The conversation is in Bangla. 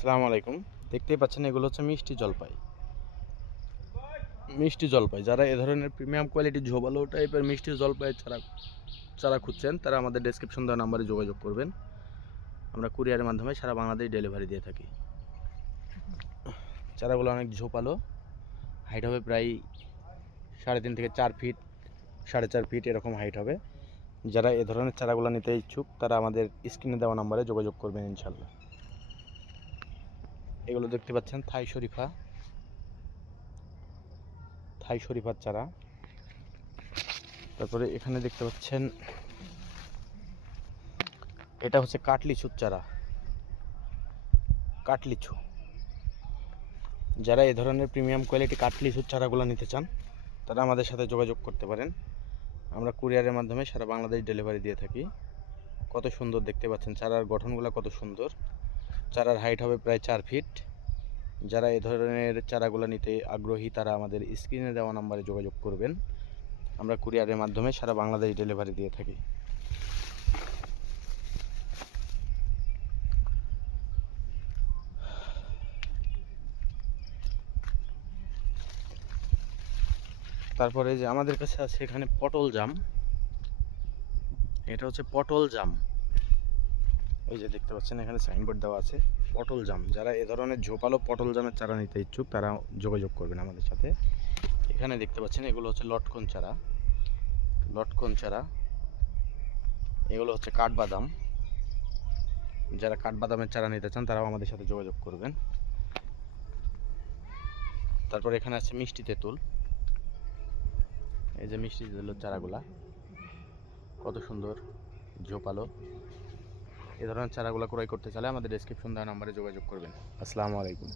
আসসালামু আলাইকুম। দেখতেই পাচ্ছেন এগুলো হচ্ছে মিষ্টি জলপাই। যারা এ ধরনের প্রিমিয়াম কোয়ালিটির ঝোপালো টাইপের মিষ্টি জলপাই চারা চারা খুঁজছেন তারা আমাদের ডেসক্রিপশন দেওয়া নাম্বারে যোগাযোগ করবেন। আমরা কুরিয়ারের মাধ্যমে সারা বাংলাদেশ ডেলিভারি দিয়ে থাকি। চারাগুলো অনেক ঝোপালো, হাইট হবে প্রায় 3.5 থেকে 4 ফিট, 4.5 ফিট এরকম হাইট হবে। যারা এ ধরনের চারাগুলো নিতে ইচ্ছুক তারা আমাদের স্ক্রিনে দেওয়া নাম্বারে যোগাযোগ করবেন ইনশাল্লাহ। এগুলো দেখতে পাচ্ছেন থাই শরীফার চারা। তারপরে এখানে দেখতে পাচ্ছেন এটা হচ্ছে কাঠলিচুর চারা। কাঠলিচু, যারা এ ধরনের প্রিমিয়াম কোয়ালিটি কাঠলিচুর চারাগুলো নিতে চান তারা আমাদের সাথে যোগাযোগ করতে পারেন। আমরা কুরিয়ারের মাধ্যমে সারা বাংলাদেশ ডেলিভারি দিয়ে থাকি। কত সুন্দর দেখতে পাচ্ছেন, চারার গঠনগুলো কত সুন্দর। চারার হাইট হবে প্রায় 4 ফিট। যারা এ ধরনের চারাগুলো নিতে আগ্রহী তারা আমাদের স্ক্রিনে দেওয়া নাম্বারে যোগাযোগ করবেন। আমরা কুরিয়ারের মাধ্যমে সারা বাংলাদেশ ডেলিভারি দিয়ে থাকি। তারপরে যে আমাদের কাছে আছে এখানে পটল জাম। এটা হচ্ছে পটল জাম। এই যে দেখতে পাচ্ছেন এখানে সাইনবোর্ড দেওয়া আছে পটল জাম। যারা এ ধরনের ঝোপালো পটল জামের চারা নিতে ইচ্ছুক তারা যোগাযোগ করবেন আমাদের সাথে। এখানে দেখতে পাচ্ছেন এগুলো হচ্ছে লটকন চারা। এগুলো হচ্ছে কাঠবাদাম। যারা কাঠবাদামের চারা নিতে চান তারাও আমাদের সাথে যোগাযোগ করবেন। তারপর এখানে আছে মিষ্টি তেঁতুল। এই যে মিষ্টি তেঁতুলের চারাগুলা কত সুন্দর ঝোপালো। এ ধরনের চারাগুলো ক্রয় করতে চাইলে আমাদের ডেসক্রিপশন দেওয়া নাম্বারে যোগাযোগ করবেন। আসসালামু আলাইকুম।